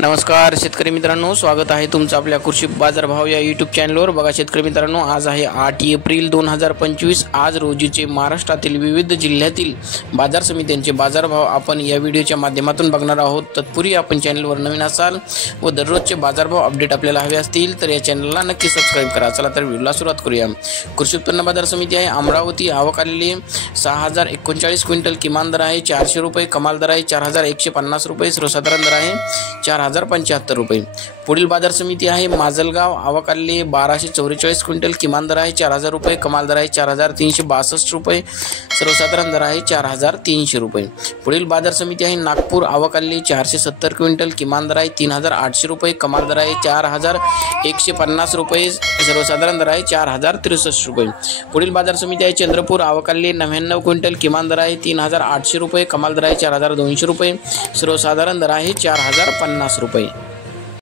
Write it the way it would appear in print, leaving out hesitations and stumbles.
नमस्कार शेतकरी मित्रांनो, स्वागत आहे तुमचं आपल्या कृषी बाजारभाव या यूट्यूब चॅनलवर। बघा शेतकरी मित्रांनो, आज आहे 8 एप्रिल 2025। आज रोजीचे महाराष्ट्रातील विविध जिल्ह्यातील बाजार समित्यांचे बाजारभाव आपण या व्हिडिओच्या माध्यमातून बघणार आहोत। तत्पूर्वी आपण चॅनलवर नवीन असाल व दररोजचे बाजारभाव अपडेट आपल्याला हवे असतील तर या चॅनलला नक्की सबस्क्राइब करा। चला तर व्हिडिओला सुरुवात करूया। कृषी उत्पन्न बाजार समिती आहे अमरावती। आवक आलेली 6039 क्विंटल, किमान दर आहे 400 रुपये, कमाल दर आहे 4150 रुपये, सर्वसाधारण दर आहे 4075 रुपये। पुढील बाजार समिती आहे माजलगाव। आवक आलेली 1244 क्विंटल, किमान दर आहे 4000 रुपये, कमाल दर आहे 4362 रुपये, सर्वसाधारण दर आहे 4300 रुपये। पुढील बाजार समिती आहे नागपूर। आवक आलेली 470 क्विंटल, किमान दर आहे 3800 रुपये, कमाल दर आहे 4150 रुपये, सर्वसाधारण दर आहे 4063 रुपये। पुढील बाजार समिती आहे चंद्रपूर। आवक आलेली 99 क्विंटल, किमान दर आहे 3800 रुपये, कमाल दर आहे 4200 रुपये, सर्वसाधारण दर आहे 4050 रुपये।